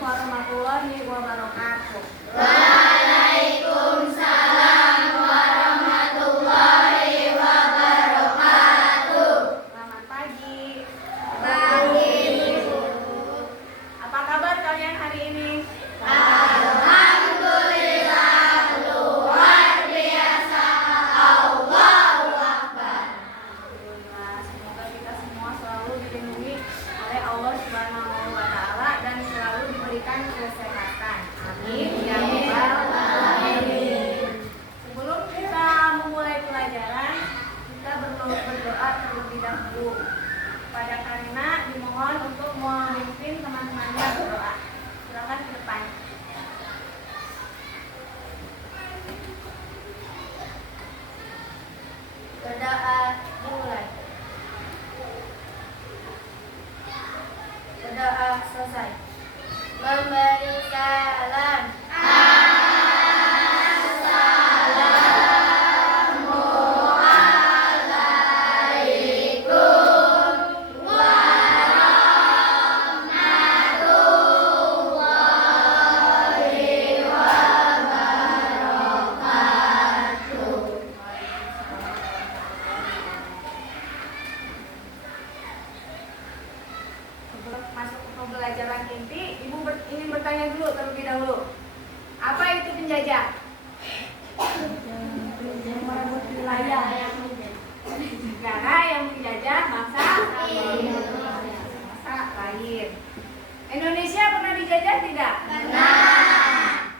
warahmatullahi wabarakatuh. Waalaikumsalam warahmatullahi wabarakatuh. Selamat pagi. Pagi, Ibu. Apa kabar kalian hari ini? Alhamdulillah, luar biasa. Allahu Akbar. Alhamdulillah, semoga kita semua selalu dilindungi oleh Allah Subhanahu wa Ta'ala dan selalu diberikan kesehatan. Amin. Ya Rabbal Alamin. Sebelum kita memulai pelajaran, kita berdoa terlebih dahulu. Pada Karina dimohon untuk memimpin teman-temannya berdoa. Silakan ke depan. Berdoa dimulai. Berdoa selesai. Memberi salam. Assalamualaikum warahmatullahi wabarakatuh. Sebelum masuk ke pembelajaran inti, Ibu ingin bertanya dulu terlebih dahulu. Apa itu penjajah? Merebut wilayah. Negara yang menjajah bangsa lain. Indonesia pernah dijajah tidak? Pernah.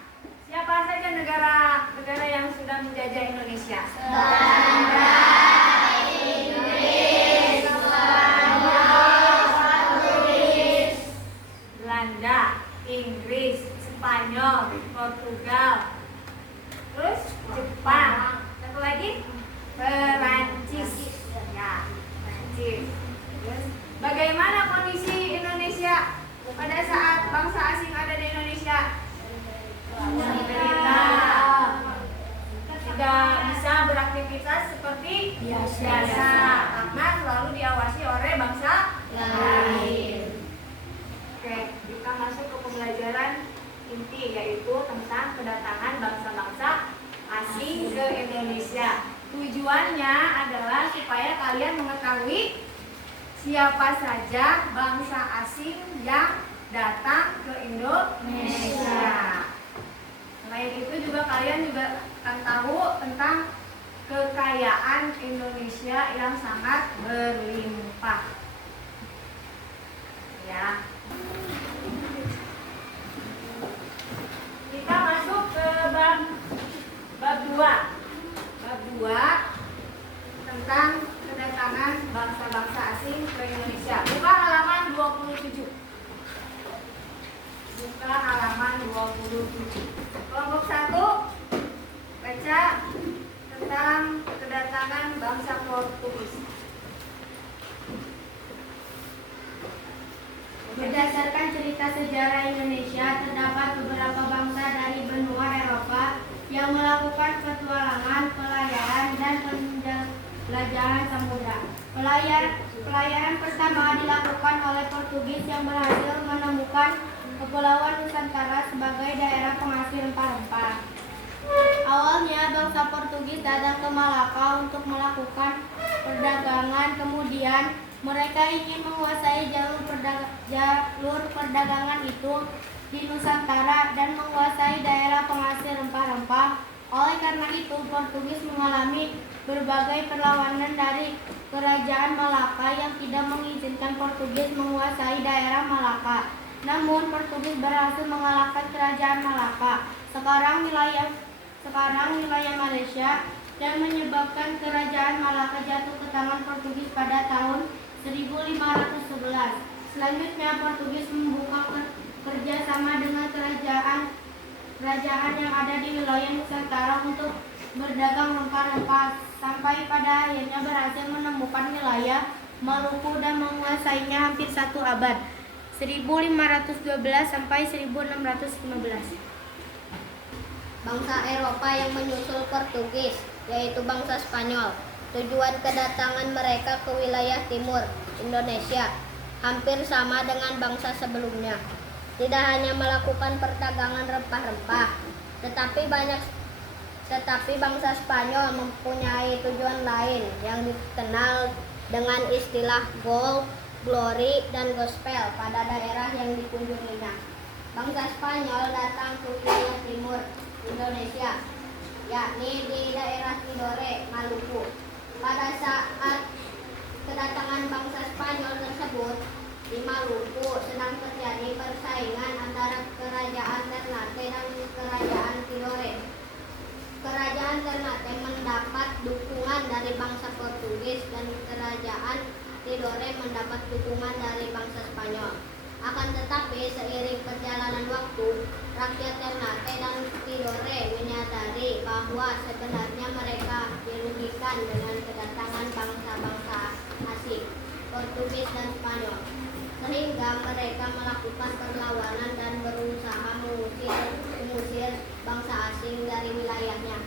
Siapa saja negara yang sudah menjajah Indonesia? Belanda, Inggris, Portugis. Belanda, Inggris, Spanyol, Portugal, terus Jepang, satu lagi Perancis. Ya, Perancis. Terus, bagaimana kondisi Indonesia pada saat bangsa asing ada di Indonesia? Menderita. Tidak bisa beraktivitas seperti biasa karena selalu diawasi oleh bangsa lain. Oke, kita masuk ke pembelajaran inti yaitu tentang kedatangan bangsa-bangsa asing ke Indonesia. Tujuannya adalah supaya kalian mengetahui siapa saja bangsa asing yang datang ke Indonesia. Selain itu juga kalian juga akan tahu tentang kekayaan Indonesia yang sangat berlimpah. Ya. Kita masuk ke bab 2. Bab 2 tentang kedatangan bangsa-bangsa asing ke Indonesia. Buka halaman 27. Buka halaman 27. Kelompok 1 baca tentang kedatangan bangsa Portugis. Berdasarkan cerita sejarah Indonesia, terdapat beberapa bangsa dari benua Eropa yang melakukan petualangan, pelayaran, dan penjelajahan samudra. Pelayaran pertama dilakukan oleh Portugis yang berhasil menemukan Kepulauan Nusantara sebagai daerah penghasil rempah-rempah. Awalnya bangsa Portugis datang ke Malaka untuk melakukan perdagangan, kemudian mereka ingin menguasai jalur perdagangan itu di Nusantara dan menguasai daerah penghasil rempah-rempah. Oleh karena itu, Portugis mengalami berbagai perlawanan dari kerajaan Malaka yang tidak mengizinkan Portugis menguasai daerah Malaka. Namun, Portugis berhasil mengalahkan kerajaan Malaka. Sekarang wilayah Malaysia dan menyebabkan kerajaan Malaka jatuh ke tangan Portugis pada tahun 1511. Selanjutnya, Portugis membuka kerjasama dengan kerajaan yang ada di wilayah Nusantara untuk berdagang rempah-rempah sampai pada akhirnya berhasil menemukan wilayah Maluku dan menguasainya hampir 1 abad, 1512 sampai 1615. Bangsa Eropa yang menyusul Portugis, yaitu bangsa Spanyol. Tujuan kedatangan mereka ke wilayah timur Indonesia hampir sama dengan bangsa sebelumnya. tidak hanya melakukan perdagangan rempah-rempah, tetapi bangsa Spanyol mempunyai tujuan lain yang dikenal dengan istilah gold, glory, dan gospel pada daerah yang dikunjunginya. Bangsa Spanyol datang ke wilayah timur Indonesia, yakni di daerah Tidore, Maluku. Pada saat kedatangan bangsa Spanyol tersebut di Maluku sedang terjadi persaingan antara kerajaan Ternate dan kerajaan Tidore. Kerajaan Ternate mendapat dukungan dari bangsa Portugis dan kerajaan Tidore mendapat dukungan dari bangsa Spanyol. Akan tetapi seiring perjalanan waktu, rakyat Ternate dan Tidore menyadari bahwa sebenarnya mereka dirugikan dengan kedatangan bangsa-bangsa asing, Portugis dan Spanyol, sehingga mereka melakukan perlawanan dan berusaha mengusir bangsa asing dari wilayahnya.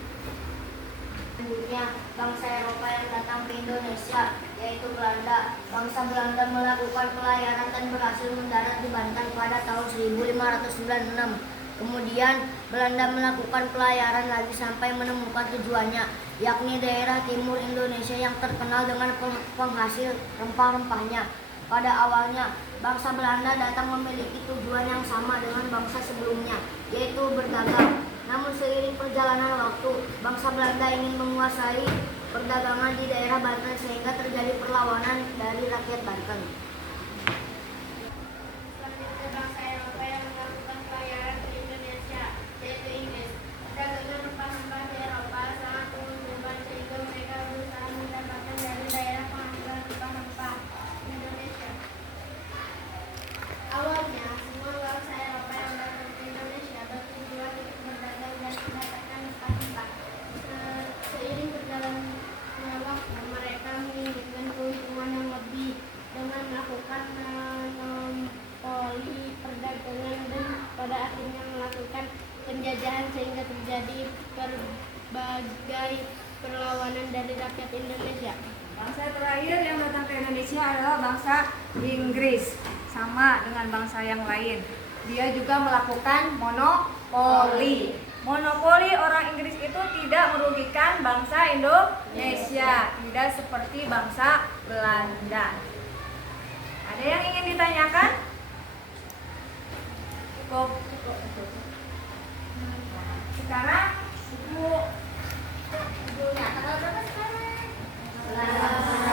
Selanjutnya, bangsa Eropa yang datang ke Indonesia, yaitu Belanda. Bangsa Belanda melakukan pelayaran dan berhasil mendarat di Banten pada tahun 1596. Kemudian Belanda melakukan pelayaran lagi sampai menemukan tujuannya, yakni daerah timur Indonesia yang terkenal dengan penghasil rempah-rempahnya. Pada awalnya, bangsa Belanda datang memiliki tujuan yang sama dengan bangsa sebelumnya, yaitu berdagang. Namun seiring perjalanan waktu, bangsa Belanda ingin menguasai perdagangan di daerah Banten sehingga terjadi perlawanan dari rakyat Banten. Selanjutnya, bangsa Eropa yang melakukan pelayaran ke Indonesia, yaitu Inggris. Perdagangan rempah-rempah di Eropa sangat menguntungkan sehingga mereka berusaha mendapatkan dari daerah penghasilan rempah-rempah Indonesia. Awalnya, semua bangsa Eropa yang datang ke Indonesia bertujuan untuk berdagang dan mendapatkan rempah-rempah. Seiring berjalannya waktu, mereka menginginkan keuntungan yang lebih dengan melakukan monopoli perdagangan dan pada akhirnya melakukan penjajahan sehingga terjadi berbagai perlawanan dari rakyat Indonesia. Bangsa terakhir yang datang ke Indonesia adalah bangsa Inggris, sama dengan bangsa yang lain. Dia juga melakukan monopoli. Monopoli orang Inggris itu tidak merugikan bangsa Indonesia, tidak seperti bangsa Belanda. Ada yang ingin ditanyakan? Cukup. Sekarang ibunya tanggal berapa sekarang? 1.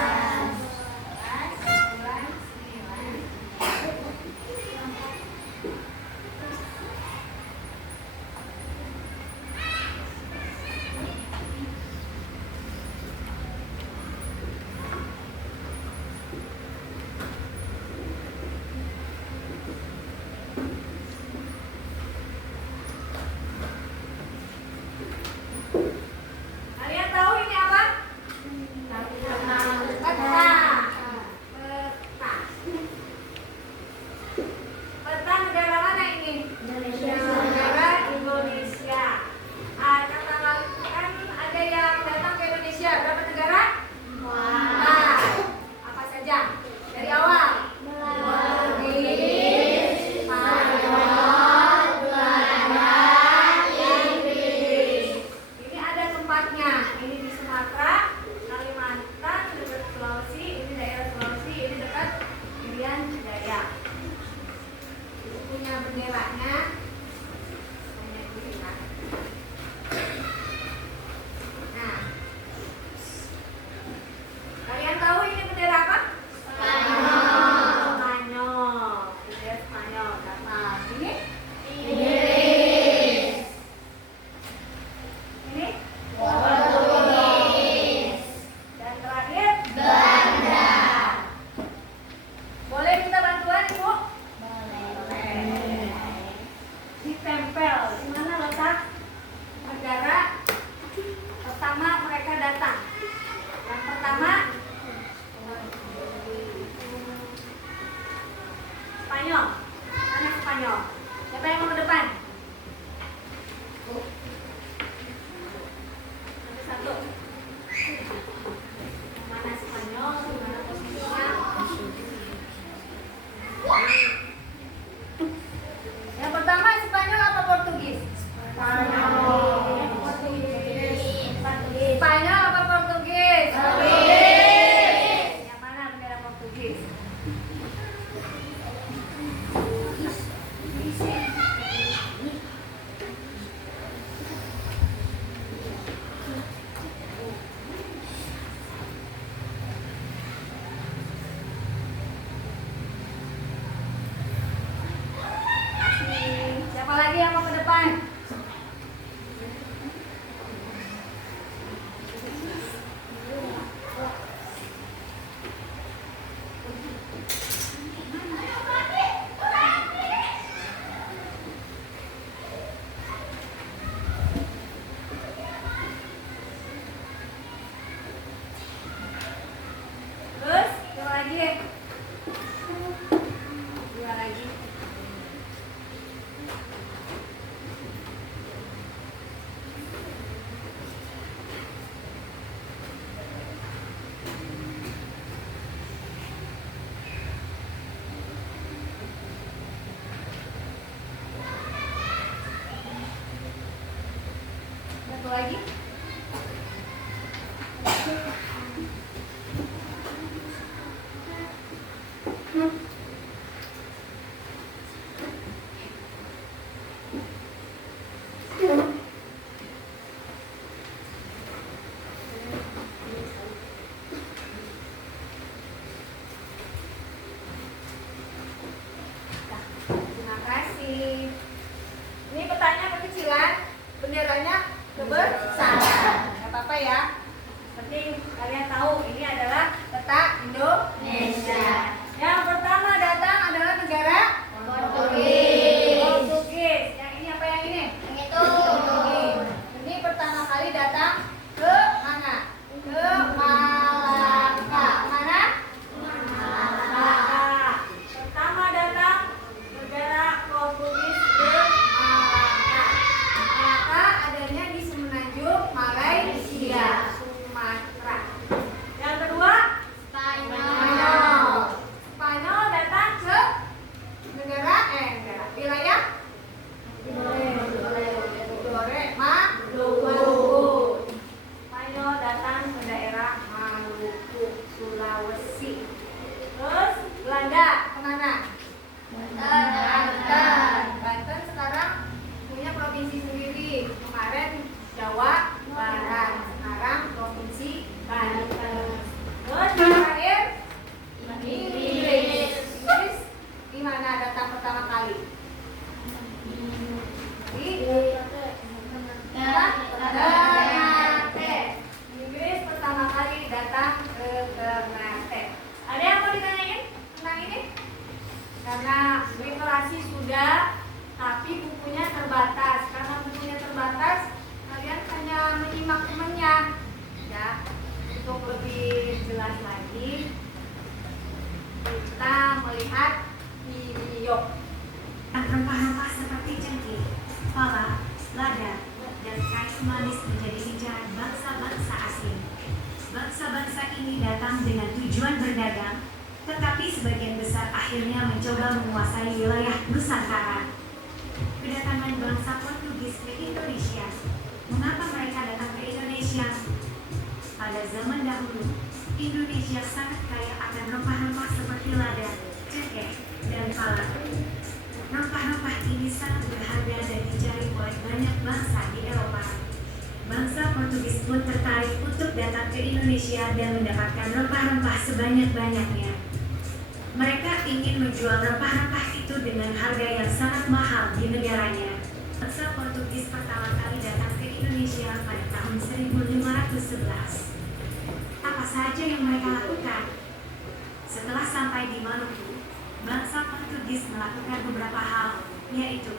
depan. Terus, coba lagi. Dua lagi. Satu lagi. Terima kasih. Ini petanya kekecilan, benderanya kebesaran. Gak apa-apa ya. Penting kalian tahu ini adalah peta Indonesia. Yang pertama datang adalah negara Portugis. Yang ini apa yang ini? Yang itu. Portugis. Ini pertama kali datang ke mana? Ke Malaka. Mana? Malaka. Pertama datang negara Portugis ke Malaka. Malaka adanya di Semenanjung Malaysia, Sumatera. Yang kedua, Spanyol. Spanyol datang ke negara wilayah Maluku. Spanyol datang ke daerah Maluku, Sulawesi. Terus Belanda kemana? Banten. Banten sekarang punya provinsi sendiri. Kemarin Jawa Barat, sekarang provinsi Banten. Terus yang terakhir Inggris. Inggris di mana datang pertama kali? Di Ternate. Inggris pertama kali datang ke Ternate. Ada yang mau ditanyain tentang ini? Karena literasi sudah, tapi bukunya terbatas. Karena bukunya terbatas, kalian hanya menyimak temannya. Ya, untuk lebih jelas lagi, kita melihat video. Rempah-rempah seperti cengkeh, pala, lada, dan kais manis menjadi incaran bangsa-bangsa asing. Bangsa-bangsa ini datang dengan tujuan berdagang, tetapi sebagian besar akhirnya mencoba menguasai wilayah Nusantara. Kedatangan bangsa Portugis ke Indonesia. Mengapa mereka datang ke Indonesia? Pada zaman dahulu, Indonesia sangat kaya akan rempah-rempah seperti lada, cengkeh, dan pala. Rempah-rempah ini sangat berharga dan dicari oleh banyak bangsa di Eropa. Bangsa Portugis pun tertarik untuk datang ke Indonesia dan mendapatkan rempah-rempah sebanyak-banyaknya. Mereka ingin menjual rempah-rempah itu dengan harga yang sangat mahal di negaranya. Bangsa Portugis pertama kali datang ke Indonesia pada tahun 1511. Apa saja yang mereka lakukan? Setelah sampai di Maluku, bangsa Portugis melakukan beberapa hal, yaitu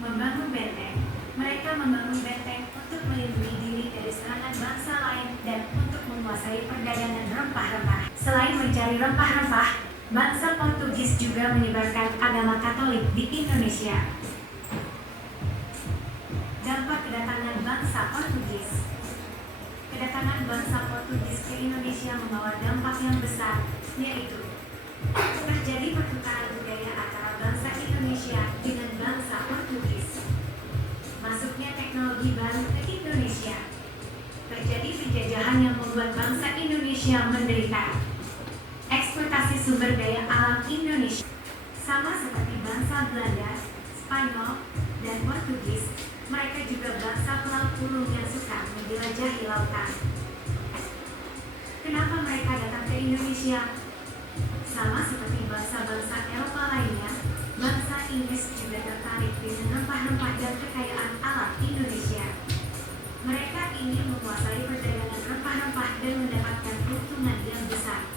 membangun benteng. Mereka membangun benteng untuk melindungi diri dari serangan bangsa lain dan untuk menguasai perdagangan rempah-rempah. Selain mencari rempah-rempah, bangsa Portugis juga menyebarkan agama Katolik di Indonesia. Dampak kedatangan bangsa Portugis. Kedatangan bangsa Portugis ke Indonesia membawa dampak yang besar, yaitu terjadi pertukaran budaya antara bangsa Indonesia dengan bangsa Portugis. Masuknya teknologi baru ke Indonesia. Terjadi penjajahan yang membuat bangsa Indonesia menderita. Eksploitasi sumber daya alam Indonesia. Sama seperti bangsa Belanda, Spanyol, dan Portugis, mereka juga bangsa pelaut ulung yang suka menjelajahi lautan. Kenapa mereka datang ke Indonesia? Sama seperti bangsa-bangsa Eropa lainnya, bangsa Inggris juga tertarik dengan rempah-rempah dan kekayaan alam Indonesia. Mereka ingin menguasai perdagangan rempah-rempah dan mendapatkan keuntungan yang besar.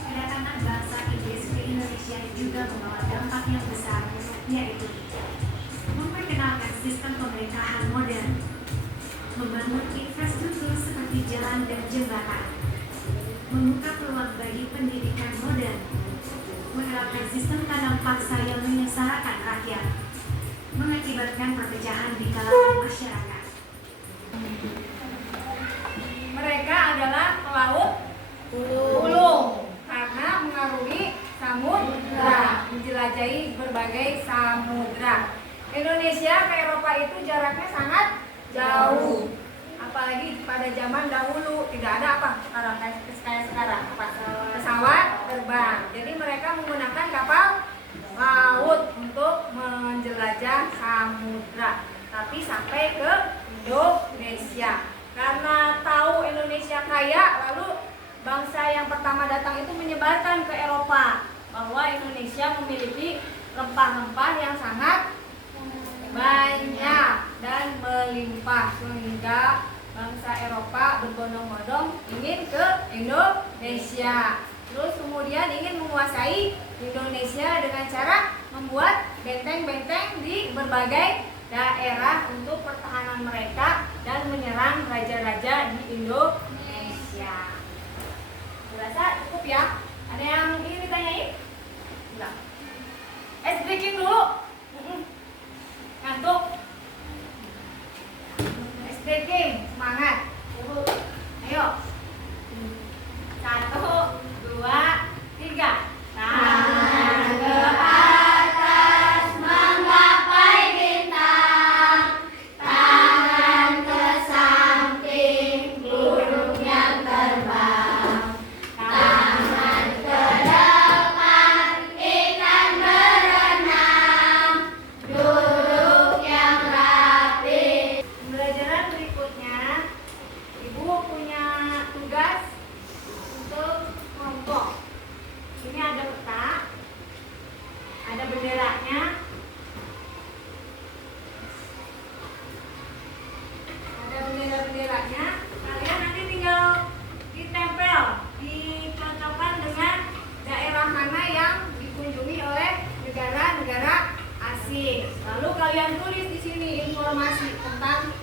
Kedatangan bangsa Inggris ke Indonesia juga membawa dampak yang besar, yaitu memperkenalkan sistem pemerintahan modern, membangun infrastruktur seperti jalan dan jembatan, membuka peluang bagi pendidikan modern, menerapkan sistem tanam paksa yang menyengsarakan rakyat, mengakibatkan perpecahan di kalangan masyarakat. Mereka adalah pelaut ulung karena mengarungi samudra, menjelajahi berbagai samudra. Indonesia ke Eropa itu jaraknya sangat jauh. Apalagi pada zaman dahulu tidak ada apa sekarang kayak sekarang apa pesawat terbang. Jadi mereka menggunakan kapal laut untuk menjelajah samudra. Tapi sampai ke Indonesia. Karena tahu Indonesia kaya, lalu bangsa yang pertama datang itu menyebarkan ke Eropa bahwa Indonesia memiliki rempah-rempah yang sangat banyak dan melimpah, sehingga bangsa Eropa berbondong-bondong ingin ke Indonesia. Terus kemudian ingin menguasai Indonesia dengan cara membuat benteng-benteng di berbagai daerah untuk pertahanan mereka dan menyerang raja-raja di Indonesia. Berasa cukup ya? Ada yang ingin ditanyain? Enggak. Ice breaking dulu. Ngantuk. Ice breaking, semangat. Ayo. 1, 2, 3. Tangan ke atas menggapai bintang, tangan ke samping burung yang terbang, tangan ke depan ikan berenang, duduk yang rapi. Pembelajaran berikutnya, Ibu punya tugas untuk kelompok. Ini ada peta, ada benderanya, kalian nanti tinggal ditempel, dicocokkan dengan daerah mana yang dikunjungi oleh negara-negara asing. Lalu kalian tulis di sini informasi tentang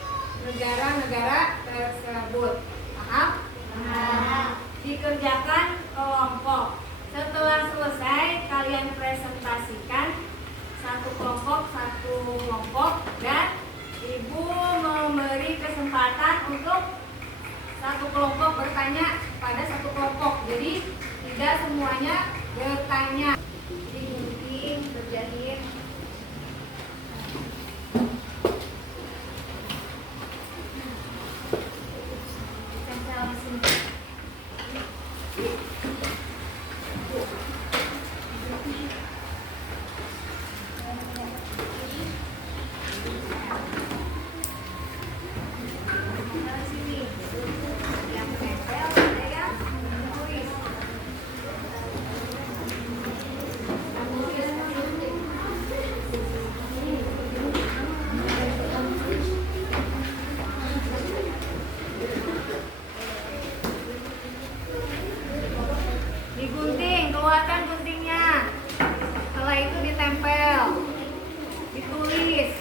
negara-negara tersebut. Paham? Dikerjakan kelompok. Setelah selesai, kalian presentasikan satu kelompok, dan Ibu memberi kesempatan untuk satu kelompok bertanya pada satu kelompok. Jadi tidak semuanya bertanya. Digunting, terjahit. Tempel mesin. Digunting, keluarkan guntingnya. Setelah itu ditempel, ditulis.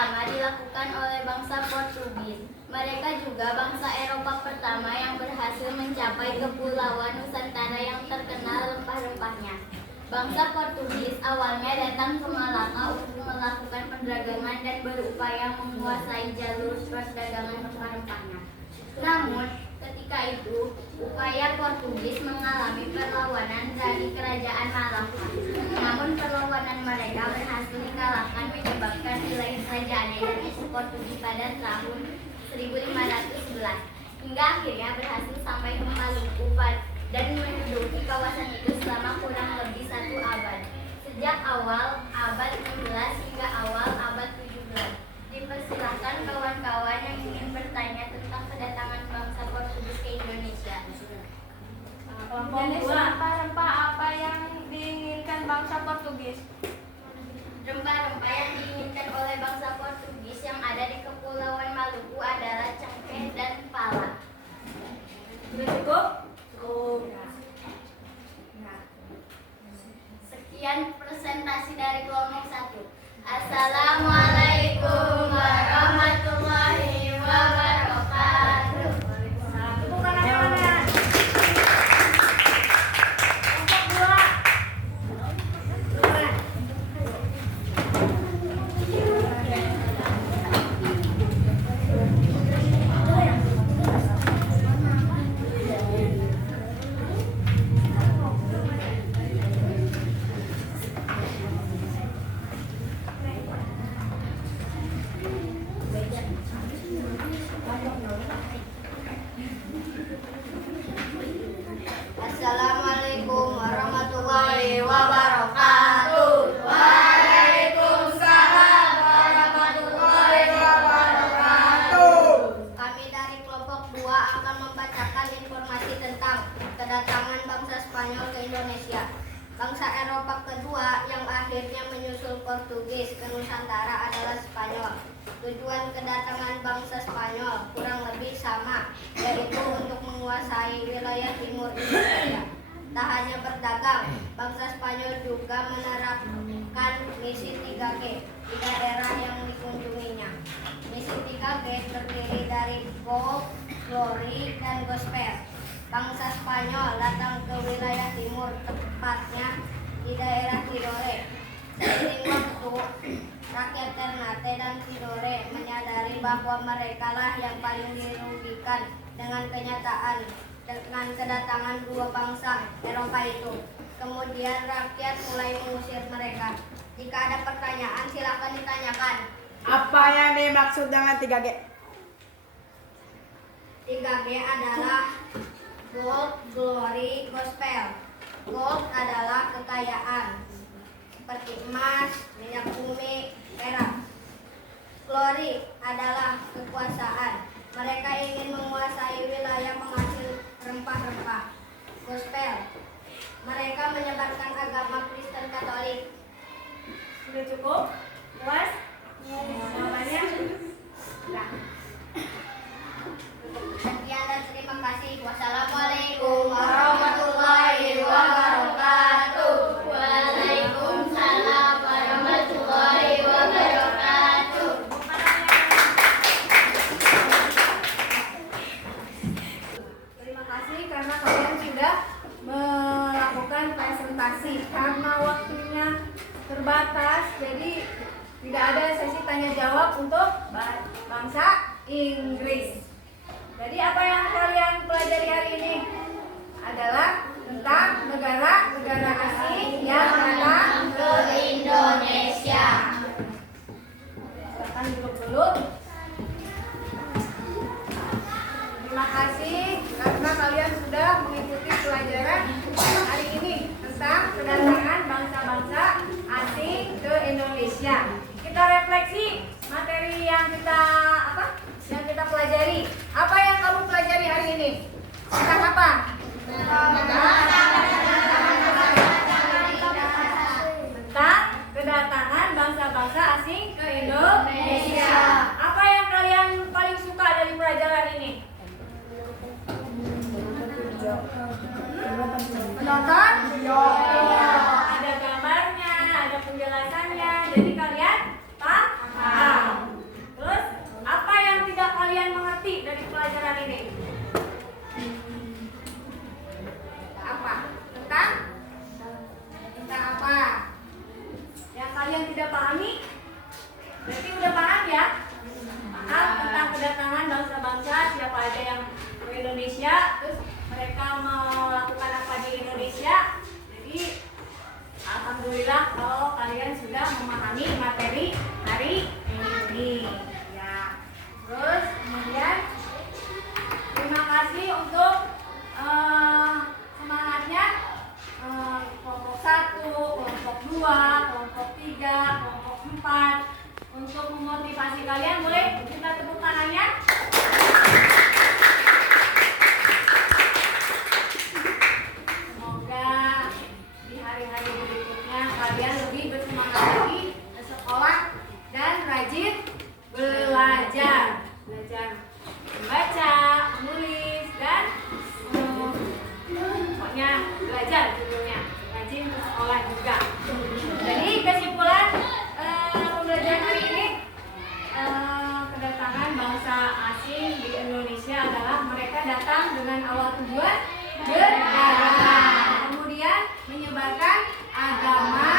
pertama dilakukan oleh bangsa Portugis. Mereka juga bangsa Eropa pertama yang berhasil mencapai kepulauan Nusantara yang terkenal rempah-rempahnya. Bangsa Portugis awalnya datang ke Malaka untuk melakukan perdagangan dan berupaya menguasai jalur perdagangan rempah-rempahnya. Namun, ketika itu, upaya Portugis mengalami perlawanan dari kerajaan Malaka. Namun perlawanan mereka berhasil dikalahkan menyebabkan wilayah kerajaannya dari Portugis pada tahun 1511 hingga akhirnya berhasil sampai ke Maluku dan menduduki kawasan itu selama kurang lebih 1 abad. Sejak awal abad 16 hingga awal abad 17. Dipersilahkan kawan-kawan yang ingin bertanya tentang kedatangan bangsa Portugis ke Indonesia. Jenis rempah-rempah apa yang diinginkan bangsa Portugis? Rempah-rempah yang diinginkan oleh bangsa Portugis yang ada di Kepulauan Maluku adalah cengkeh dan pala. Sudah cukup? Sekian presentasi dari kelompok 1. Assalamualaikum warahmatullahi wabarakatuh. Tepuk tangan yang mana? Assalamualaikum warahmatullahi wabarakatuh. Waalaikumsalam warahmatullahi wabarakatuh. Kami dari kelompok 2 akan membacakan informasi tentang kedatangan bangsa Spanyol ke Indonesia. Bangsa Eropa kedua yang akhirnya menyusul Portugis ke Nusantara adalah Spanyol. Tujuan kedatangan bangsa Spanyol kurang lebih sama, yaitu untuk menguasai wilayah timur Indonesia. Tak hanya berdagang, bangsa Spanyol juga menerapkan misi 3G di daerah yang dikunjunginya. Misi 3G terdiri dari Gold, Glory, dan Gospel. Bangsa Spanyol datang ke wilayah timur, tepatnya di daerah Tidore. Seiring waktu, rakyat Ternate dan Tidore menyadari bahwa merekalah yang paling dirugikan dengan kedatangan 2 bangsa Eropa itu. Kemudian rakyat mulai mengusir mereka. Jika ada pertanyaan, silakan ditanyakan. Apa yang dimaksud dengan 3G? 3G adalah Gold, Glory, Gospel. Gold adalah kekayaan seperti emas, minyak bumi, perak. Glory adalah kekuasaan. Mereka ingin menguasai wilayah penghasil rempah-rempah. Gospel, mereka menyebarkan agama Kristen Katolik. Sudah cukup? Puas? Jawabannya? Nah. Sekian dan terima kasih. Wassalamualaikum warahmatullahi wabarakatuh. Waalaikumsalam warahmatullahi wabarakatuh. Terima kasih karena kalian sudah melakukan presentasi. Karena waktunya terbatas, jadi tidak ada sesi tanya jawab untuk bangsa Inggris. Jadi apa yang kalian pelajari hari ini adalah tentang negara-negara asing yang datang ke Indonesia. Silakan duduk dulu. Terima kasih karena kalian sudah mengikuti pelajaran hari ini tentang kedatangan bangsa-bangsa asing ke Indonesia. Kita refleksi materi yang kita pelajari. Apa yang kamu pelajari hari ini? Tentang apa? Tentang kedatangan bangsa-bangsa asing ke Indonesia. Apa yang kalian paling suka dari pelajaran ini? Menonton? Ada gambarnya, ada penjelasannya. Jadi kalian paham. Indonesia, terus mereka melakukan apa di Indonesia. Jadi alhamdulillah kalau kalian sudah memahami materi hari ini. Ya. Terus kemudian terima kasih untuk semangatnya kelompok 1, kelompok 2, kelompok 3, kelompok 4 untuk memotivasi kalian. Boleh kita tepuk tangannya? Semoga di hari-hari berikutnya kalian lebih bersemangat lagi ke sekolah dan rajin belajar membaca, menulis, dan pokoknya belajar judulnya, rajin ke sekolah juga. Jadi kesimpulan pembelajaran hari ini, kedatangan bangsa asing di Indonesia adalah mereka datang dengan awal tujuan berdagang, kemudian menyebarkan agama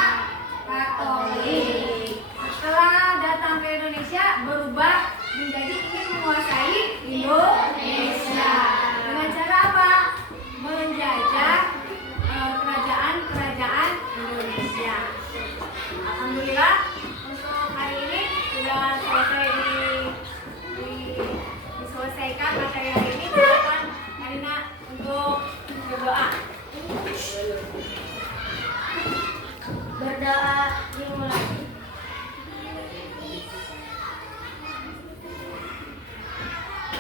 Katolik. Setelah datang ke Indonesia, berubah menjadi ingin menguasai Indonesia. Dengan cara apa? Menjajah kerajaan-kerajaan Indonesia. Alhamdulillah untuk hari ini sudah selesai diselesaikan materi hari ini. Silakan Marina untuk berdoa. Berdoa dimulai.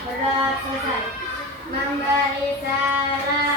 Berdoa selesai. Memberi salam